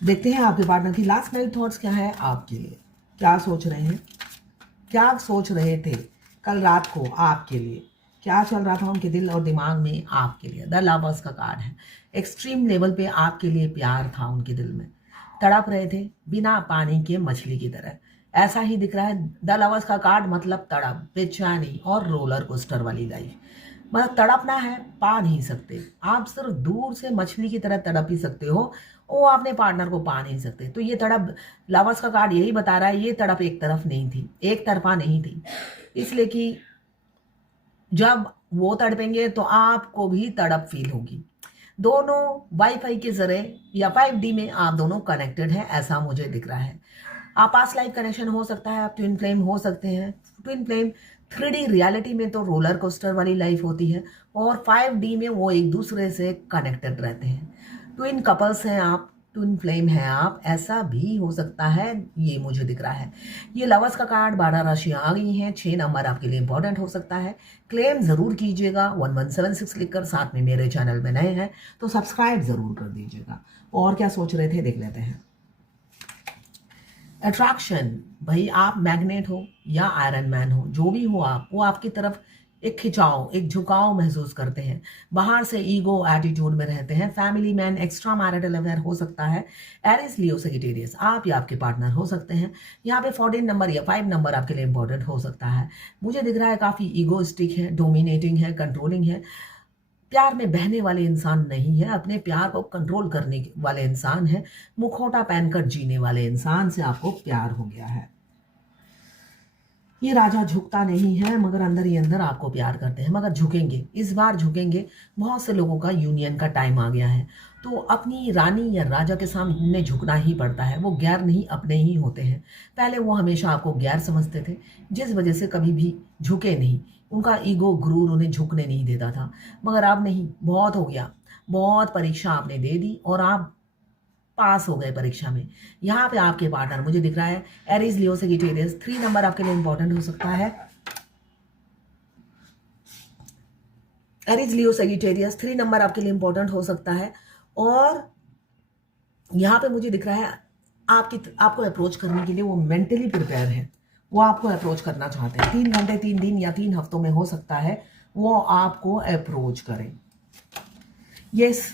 देखते हैं आपके पार्टनर की लास्ट मिनट थॉट्स क्या है आपके लिए। क्या सोच रहे हैं, क्या सोच रहे थे कल रात को आपके लिए, क्या चल रहा था उनके दिल और दिमाग में आपके लिए। द लवर्स का कार्ड है। एक्सट्रीम लेवल पे आपके लिए प्यार था उनके दिल में, तड़प रहे थे बिना पानी के मछली की तरह। ऐसा ही दिख रहा है। द लवर्स का कार्ड मतलब तड़प, बेचैनी और रोलर कोस्टर वाली लाइफ। मतलब तड़पना है, पा नहीं सकते आप, सिर्फ दूर से मछली की तरह तड़प ही सकते हो, वो अपने पार्टनर को पा नहीं सकते। तो ये तड़प, लवर्स का कार्ड यही बता रहा है, ये तड़प एक तरफ नहीं थी, एक तरफा नहीं थी। इसलिए कि जब वो तड़पेंगे तो आपको भी तड़प फील होगी। दोनों वाईफाई के जरिए या 5D में आप दोनों कनेक्टेड हैं, ऐसा मुझे दिख रहा है। आप पास लाइफ कनेक्शन हो सकता है, आप ट्विन फ्लेम हो सकते हैं। ट्विन फ्लेम 3D रियलिटी में तो रोलर कोस्टर वाली लाइफ होती है, और 5D में वो एक दूसरे से कनेक्टेड रहते हैं। ट्विन कपल्स हैं आप, ट्विन फ्लेम हैं आप, ऐसा भी हो सकता है, ये मुझे दिख रहा है। ये लवर्स का कार्ड, 12 राशियाँ आ गई हैं, 6 नंबर आपके लिए इंपॉर्टेंट हो सकता है। क्लेम ज़रूर कीजिएगा 1176 लिखकर, साथ में मेरे चैनल में नए हैं तो सब्सक्राइब ज़रूर कर दीजिएगा। और क्या सोच रहे थे देख लेते हैं। अट्रैक्शन, भाई आप मैग्नेट हो या आयरन मैन हो, जो भी हो आप, वो आपकी तरफ एक खिंचाव, एक झुकाव महसूस करते हैं। बाहर से ईगो एटीट्यूड में रहते हैं। Family man, extra marital affair हो सकता है। एरिस, लियो, सेजिटेरियस आप या आपके पार्टनर हो सकते हैं। यहाँ पे 14 नंबर या 5 नंबर आपके लिए इंपॉर्टेंट हो सकता है। मुझे दिख रहा है काफ़ी ईगोइस्टिक है, डोमिनेटिंग है, कंट्रोलिंग है, प्यार में बहने वाले इंसान नहीं है, अपने प्यार को कंट्रोल करने वाले इंसान है। मुखौटा पहनकर जीने वाले इंसान से आपको प्यार हो गया है। ये राजा झुकता नहीं है, मगर अंदर ही अंदर आपको प्यार करते हैं, मगर झुकेंगे, इस बार झुकेंगे। बहुत से लोगों का यूनियन का टाइम आ गया है, तो अपनी रानी या राजा के सामने झुकना ही पड़ता है। वो गैर नहीं, अपने ही होते हैं। पहले वो हमेशा आपको गैर समझते थे, जिस वजह से कभी भी झुके नहीं। उनका ईगो, गुरूर उन्हें झुकने नहीं देता था, मगर अब नहीं, बहुत हो गया। बहुत परीक्षा आपने दे दी और आप पास हो गए परीक्षा में। यहाँ पे आपके पार्टनर मुझे दिख रहा है एरीज, लियो, सेजिटेरियस। 3 नंबर आपके लिए इंपॉर्टेंट हो सकता है। एरीज, लियो, सेजिटेरियस 3 नंबर आपके लिए इंपॉर्टेंट हो सकता है। और यहाँ पे मुझे दिख रहा है आपको अप्रोच करने के लिए वो मेंटली प्रिपेयर है। वो आपको अप्रोच करना चाहते हैं। 3 घंटे, 3 दिन या 3 हफ्तों में हो सकता है वो आपको अप्रोच करें। यस,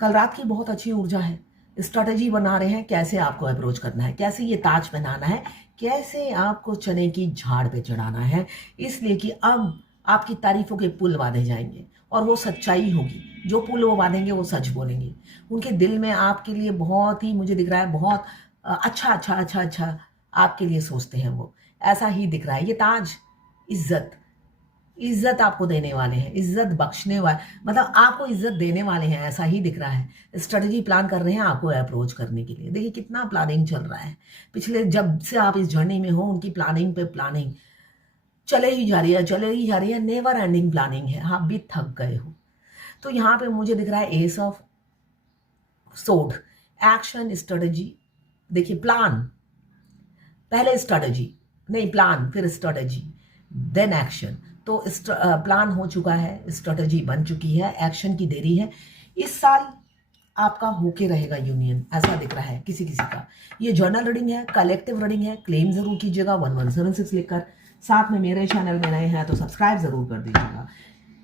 कल रात की बहुत अच्छी ऊर्जा है। स्ट्रैटेजी बना रहे हैं कैसे आपको अप्रोच करना है, कैसे ये ताज पहनाना है, कैसे आपको चने की झाड़ पे चढ़ाना है। इसलिए कि अब आपकी तारीफों के पुल बांधे जाएंगे और वो सच्चाई होगी। जो पुल वो बांधेंगे वो सच बोलेंगे। उनके दिल में आपके लिए बहुत ही, मुझे दिख रहा है, बहुत अच्छा अच्छा अच्छा अच्छा आपके लिए सोचते हैं वो। ऐसा ही दिख रहा है। ये ताज इज्जत, इज्जत आपको देने वाले हैं, इज्जत बख्शने वाले, मतलब आपको इज्जत देने वाले हैं, ऐसा ही दिख रहा है। स्ट्रेटजी प्लान कर रहे हैं आपको अप्रोच करने के लिए। देखिए कितना प्लानिंग चल रहा है। पिछले जब से आप इस जर्नी में हो, उनकी प्लानिंग पे प्लानिंग चले ही जा रही है, चले ही जा रही है। नेवर एंडिंग प्लानिंग है, आप भी थक गए हो। तो यहाँ पे मुझे दिख रहा है एस ऑफ सोड, एक्शन, स्ट्रेटजी। देखिए प्लान, पहले स्ट्रेटजी, नहीं प्लान, फिर स्ट्रेटजी, देन एक्शन। तो प्लान हो चुका है, स्ट्रेटजी बन चुकी है, एक्शन की देरी है। इस साल आपका होके रहेगा यूनियन, ऐसा दिख रहा है किसी किसी का। ये जर्नल रीडिंग है, कलेक्टिव रीडिंग है। क्लेम जरूर कीजिएगा 1176 लिखकर, साथ में मेरे चैनल में नए हैं तो सब्सक्राइब जरूर कर दीजिएगा।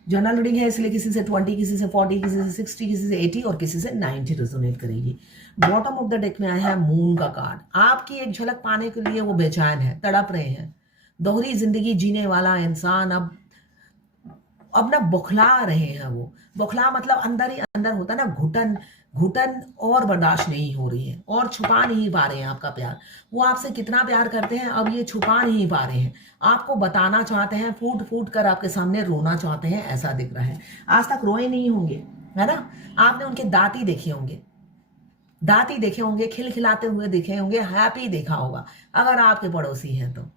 जर्नल रीडिंग है, इसलिए किसी से 20, किसी से 40, किसी से 60, किसी से 80 और किसी से 90 रेजोनेट करेगी। बॉटम ऑफ द डेक में आया है मून का कार्ड। आपकी एक झलक पाने के लिए वो बेचैन है, तड़प रहे हैं। दोहरी जिंदगी जीने वाला इंसान अब ना बौखला रहे हैं। वो बौखला मतलब अंदर ही अंदर होता है ना, घुटन, घुटन और बर्दाश्त नहीं हो रही है और छुपा नहीं पा रहे हैं आपका प्यार। वो आपसे कितना प्यार करते हैं अब ये छुपा नहीं पा रहे हैं, आपको बताना चाहते हैं, फूट फूट कर आपके सामने रोना चाहते हैं, ऐसा दिख रहा है। आज तक रोए नहीं होंगे, है ना। आपने उनके दांत ही देखे होंगे, दांत ही देखे होंगे, खिलखिलाते हुए देखे होंगे, हैप्पी देखा होगा अगर आपके पड़ोसी हैं तो।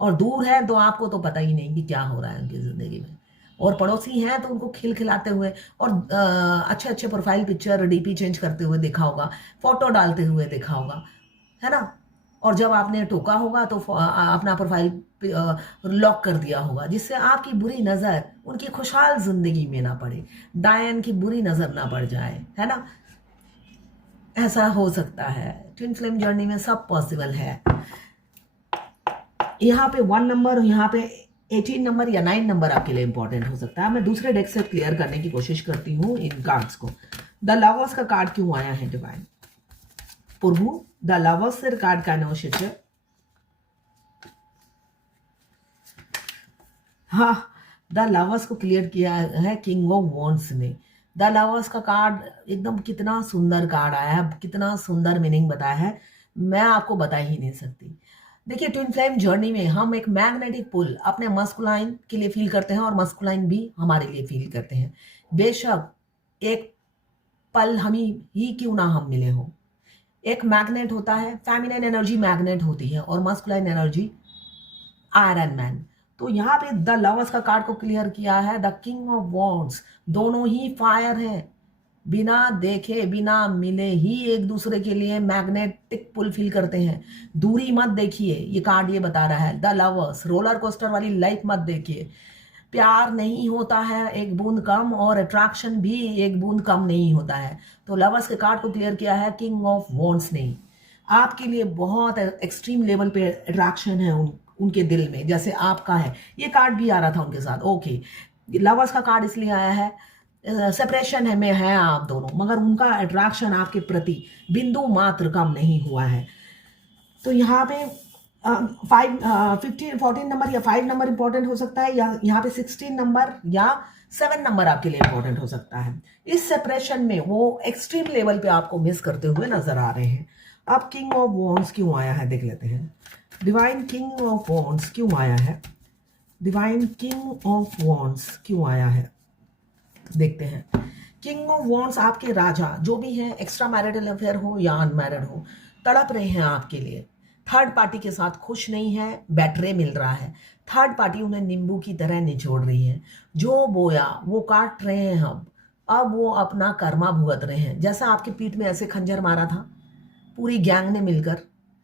और दूर है तो आपको तो पता ही नहीं कि क्या हो रहा है उनकी जिंदगी में। और पड़ोसी हैं तो उनको खिलखिलाते हुए और अच्छे अच्छे प्रोफाइल पिक्चर, डीपी चेंज करते हुए देखा होगा, फोटो डालते हुए देखा होगा, है ना। और जब आपने टोका होगा तो अपना प्रोफाइल लॉक कर दिया होगा, जिससे आपकी बुरी नज़र उनकी खुशहाल जिंदगी में ना पड़े, डायन की बुरी नज़र ना पड़ जाए, है ना। ऐसा हो सकता है। ट्विन फ्लेम जर्नी में सब पॉसिबल है। यहाँ पे 1 नंबर, यहाँ पे 18 नंबर या 9 नंबर आपके लिए इंपॉर्टेंट हो सकता है। मैं दूसरे डेक से क्लियर करने की कोशिश करती हूँ इन कार्ड्स को। द लवर्स का कार्ड क्यों आया है डिवाइन प्रभु? द लवर्स से कार्ड का नोशिच। हाँ, द लवर्स को क्लियर किया है किंग ऑफ वॉन्ड्स ने। द लवर्स का कार्ड एकदम कितना सुंदर कार्ड आया है, कितना सुंदर मीनिंग बताया है, मैं आपको बता ही नहीं सकती। देखिए, ट्विन फ्लेम जर्नी में हम एक मैग्नेटिक पुल अपने मस्कुलाइन के लिए फील करते हैं और मस्कुलाइन भी हमारे लिए फील करते हैं। बेशक एक पल ही क्यों ना हम मिले हो, एक मैग्नेट होता है, फेमिनिन एनर्जी मैग्नेट होती है और मस्कुलाइन एनर्जी आयरन मैन। तो यहाँ पे द लवर्स का कार्ड को क्लियर किया है, द किंग ऑफ वॉन्ड्स। दोनों ही फायर हैं, बिना देखे बिना मिले ही एक दूसरे के लिए मैग्नेटिक पुल फील करते हैं। दूरी मत देखिए, ये कार्ड ये बता रहा है। द लवर्स, रोलर कोस्टर वाली लाइफ मत देखिए। प्यार नहीं होता है एक बूंद कम, और अट्रैक्शन भी एक बूंद कम नहीं होता है। तो लवर्स के कार्ड को क्लियर किया है किंग ऑफ वॉन्ड्स ने। आपके लिए बहुत एक्सट्रीम लेवल पे अट्रैक्शन है उनके दिल में, जैसे आपका है। ये कार्ड भी आ रहा था उनके साथ। ओके, लवर्स का कार्ड इसलिए आया है, सेपरेशन है में है आप दोनों, मगर उनका अट्रैक्शन आपके प्रति बिंदु मात्र कम नहीं हुआ है। तो यहाँ पे 14 नंबर या 5 नंबर इंपॉर्टेंट हो सकता है, या यहाँ पे 16 नंबर या 7 नंबर आपके लिए इंपॉर्टेंट हो सकता है। इस सेपरेशन में वो एक्सट्रीम लेवल पे आपको मिस करते हुए नजर आ रहे हैं। अब किंग ऑफ वॉन्ड्स क्यों आया है देख लेते हैं। डिवाइन किंग ऑफ वॉन्ड्स क्यों आया है? डिवाइन किंग ऑफ वॉन्ड्स क्यों आया है देखते हैं। किंग ऑफ वॉन्ड्स आपके राजा जो भी हैं, एक्स्ट्रा मैरिटल अफेयर हो या अनमैरिड हो, तड़प रहे हैं आपके लिए। थर्ड पार्टी के साथ खुश नहीं है, बैटरे मिल रहा है। थर्ड पार्टी उन्हें नींबू की तरह निचोड़ रही है। जो बोया वो काट रहे हैं हम, अब वो अपना कर्मा भुगत रहे हैं। जैसा आपकी पीठ में ऐसे खंजर मारा था पूरी गैंग ने मिलकर,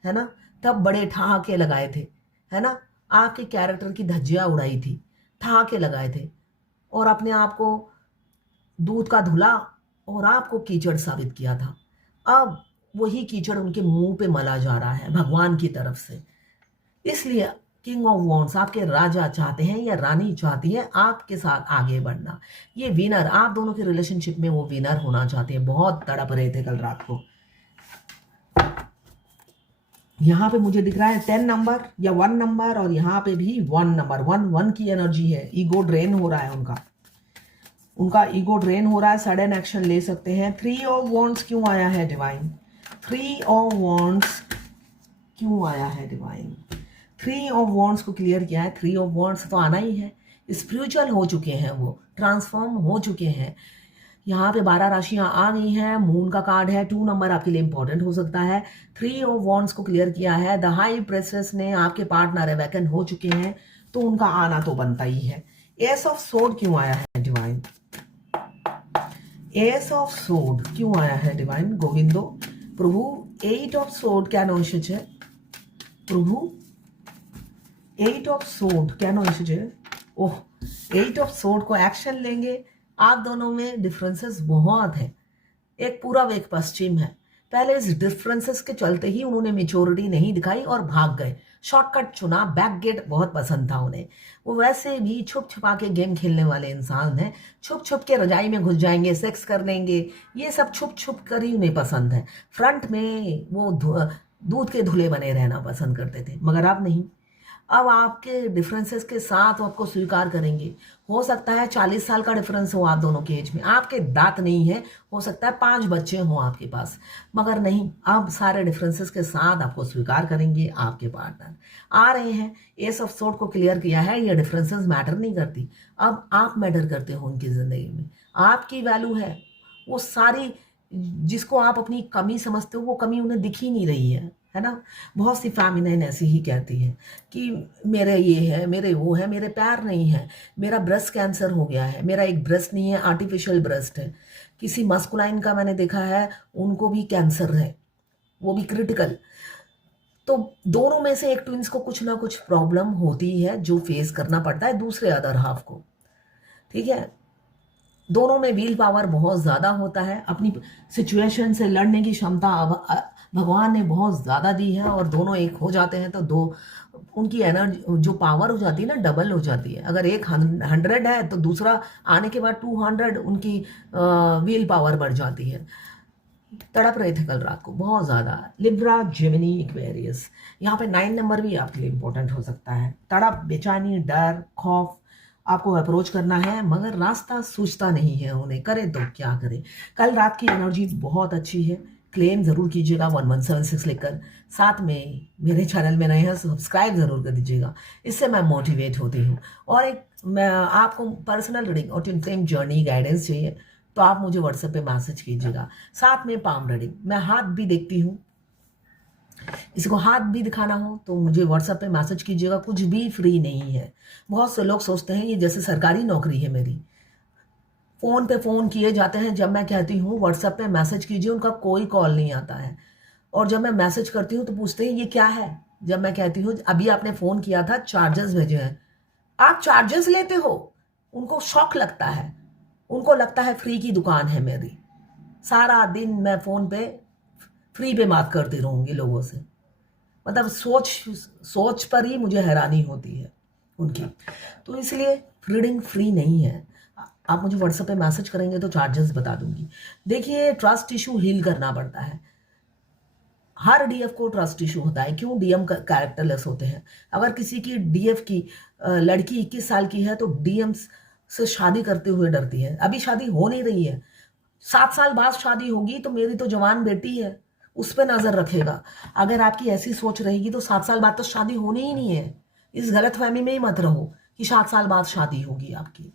है ना, तब बड़े ठहाके लगाए थे, है ना, आपके कैरेक्टर की धज्जियां उड़ाई थी, ठहाके लगाए थे, और अपने आप को दूध का धुला और आपको कीचड़ साबित किया था। अब वही कीचड़ उनके मुंह पे मला जा रहा है भगवान की तरफ से। इसलिए किंग ऑफ वॉन्ड्स आपके राजा चाहते हैं या रानी चाहती है आपके साथ आगे बढ़ना। ये विनर, आप दोनों के रिलेशनशिप में वो विनर होना चाहते हैं। बहुत तड़प रहे थे कल रात को। यहाँ पे मुझे दिख रहा है 10 नंबर या 1 नंबर, और यहाँ पे भी 1 नंबर। 1 की एनर्जी है। ईगो ड्रेन हो रहा है उनका ईगो ड्रेन हो रहा है। सडन एक्शन ले सकते हैं। 3 ऑफ वॉन्ड्स क्यों आया है डिवाइन? 3 ऑफ वॉन्ड्स क्यों आया है डिवाइन? 3 ऑफ वॉन्ड्स को क्लियर किया है। 3 ऑफ वॉन्ड्स तो आना ही है। स्पिरिचुअल हो चुके हैं, वो ट्रांसफॉर्म हो चुके हैं। यहाँ पे 12 राशियां आ गई हैं। मून का कार्ड है। 2 नंबर आपके लिए इंपॉर्टेंट हो सकता है। 3 ऑफ वॉन्ड्स को क्लियर किया है। द हाई प्रिंसेस ने आपके पार्टनर अवेकन हो चुके हैं, तो उनका आना तो बनता ही है। एस ऑफ सोर्ड क्यों आया है डिवाइन? एस ऑफ सोर्ड क्यों आया है divine Govinda Prabhu? 8 of sword क्या नोशिच है प्रभु? 8 ऑफ सोर्ड क्या नोशिच है? ओह, 8 ऑफ सोर्ड को एक्शन लेंगे। आप दोनों में डिफरेंसेस बहुत है, एक पूरब एक पश्चिम है। पहले इस डिफरेंसेस के चलते ही उन्होंने मेच्योरिटी नहीं दिखाई और भाग गए, शॉर्टकट चुना, बैक गेट बहुत पसंद था उन्हें। वो वैसे भी छुप छुपा के गेम खेलने वाले इंसान हैं। छुप छुप के रजाई में घुस जाएंगे, सेक्स कर लेंगे, ये सब छुप छुप कर ही उन्हें पसंद है। फ्रंट में वो दूध के धुले बने रहना पसंद करते थे, मगर अब नहीं। अब आपके डिफरेंसेस के साथ वो आपको स्वीकार करेंगे। हो सकता है 40 साल का डिफरेंस हो आप दोनों के एज में, आपके दांत नहीं है, हो सकता है 5 बच्चे हों आपके पास, मगर नहीं, अब सारे डिफरेंसेस के साथ आपको स्वीकार करेंगे आपके पार्टनर। आ रहे हैं। एस ऑफ सोर्ड को क्लियर किया है। ये डिफरेंसेस मैटर नहीं करती, अब आप मैटर करते हो उनकी जिंदगी में। आपकी वैल्यू है। वो सारी जिसको आप अपनी कमी समझते हो, वो कमी उन्हें दिख ही नहीं रही है ना। बहुत सी फेमिनिन ऐसी ही कहती है कि मेरे ये है, मेरे वो है, मेरे पैर नहीं है, मेरा ब्रेस्ट कैंसर हो गया है, मेरा एक ब्रेस्ट नहीं है, आर्टिफिशियल ब्रेस्ट है। किसी मस्कुलाइन का मैंने देखा है, उनको भी कैंसर है, वो भी क्रिटिकल। तो दोनों में से एक ट्विंस को कुछ ना कुछ प्रॉब्लम होती है जो फेस करना पड़ता है दूसरे अदर हाफ को, ठीक है। दोनों में व्हील पावर बहुत ज़्यादा होता है, अपनी सिचुएशन से लड़ने की क्षमता भगवान ने बहुत ज़्यादा दी है, और दोनों एक हो जाते हैं तो दो उनकी एनर्जी जो पावर हो जाती है ना डबल हो जाती है। अगर एक 100 है तो दूसरा आने के बाद 200 उनकी व्हील पावर बढ़ जाती है। तड़प रहे थे कल रात को बहुत ज़्यादा। लिब्रा, जेमिनी, एक्वेरियस, यहाँ पे 9 नंबर भी आपके लिए इंपॉर्टेंट हो सकता है। तड़प, बेचैनी, डर, खौफ, आपको अप्रोच करना है मगर रास्ता सूझता नहीं है उन्हें, करें तो क्या करें। कल रात की एनर्जी बहुत अच्छी है। क्लेम ज़रूर कीजिएगा 1176 लिखकर। साथ में मेरे चैनल में नए हैं सब्सक्राइब ज़रूर कर दीजिएगा, इससे मैं मोटिवेट होती हूँ। और एक मैं आपको पर्सनल रीडिंग और ट्विन फ्लेम जर्नी गाइडेंस चाहिए तो आप मुझे व्हाट्सएप पे मैसेज कीजिएगा। साथ में पाम रीडिंग, मैं हाथ भी देखती हूँ, किसी को हाथ भी दिखाना हो तो मुझे व्हाट्सएप पे मैसेज कीजिएगा। कुछ भी फ्री नहीं है। बहुत से लोग सोचते हैं ये जैसे सरकारी नौकरी है मेरी, फ़ोन पे फ़ोन किए जाते हैं। जब मैं कहती हूँ व्हाट्सएप पे मैसेज कीजिए, उनका कोई कॉल नहीं आता है। और जब मैं मैसेज करती हूँ तो पूछते हैं ये क्या है। जब मैं कहती हूँ अभी आपने फ़ोन किया था, चार्जेस भेजे हैं, आप चार्जेस लेते हो, उनको शौक लगता है, उनको लगता है फ्री की दुकान है मेरी। सारा दिन मैं फ़ोन पे फ्री पे बात करती रहूँगी लोगों से। मतलब सोच सोच पर ही मुझे हैरानी होती है उनकी। तो इसलिए रीडिंग फ्री नहीं है। आप मुझे व्हाट्सएप पे मैसेज करेंगे तो चार्जेस बता दूंगी। देखिए, ट्रस्ट इशू हील करना पड़ता है। हर डीएफ को ट्रस्ट इशू होता है। क्यों? डीएम कैरेक्टरलेस होते हैं। अगर किसी की डीएफ की लड़की 21 साल की है तो डीएम से शादी करते हुए डरती है। अभी शादी हो नहीं रही है, 7 साल बाद शादी होगी तो मेरी तो जवान बेटी है, उस पर नजर रखेगा। अगर आपकी ऐसी सोच रहेगी तो 7 साल बाद तो शादी होनी ही नहीं है। इस गलतफहमी में ही मत रहो कि 7 साल बाद शादी होगी, आपकी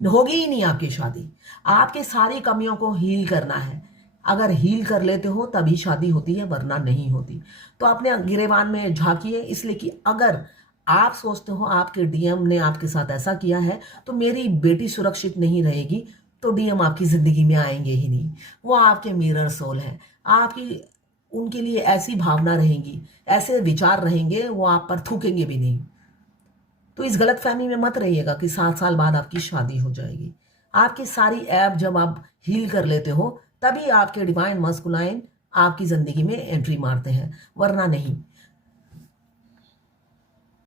होगी ही नहीं आपकी शादी। आपके सारी कमियों को हील करना है। अगर हील कर लेते हो तभी शादी होती है, वरना नहीं होती। तो अपने गिरेबान में झांकिए, इसलिए कि अगर आप सोचते हो आपके डीएम ने आपके साथ ऐसा किया है तो मेरी बेटी सुरक्षित नहीं रहेगी, तो डीएम आपकी जिंदगी में आएंगे ही नहीं। वो आपके मिरर सोल है। आपकी उनके लिए ऐसी भावना रहेंगी, ऐसे विचार रहेंगे, वो आप पर थूकेंगे भी नहीं। तो इस गलतफहमी में मत रहिएगा कि 7 साल बाद आपकी शादी हो जाएगी। आपकी सारी ऐप जब आप हील कर लेते हो तभी आपके डिवाइन मस्कुलाइन आपकी जिंदगी में एंट्री मारते हैं, वरना नहीं।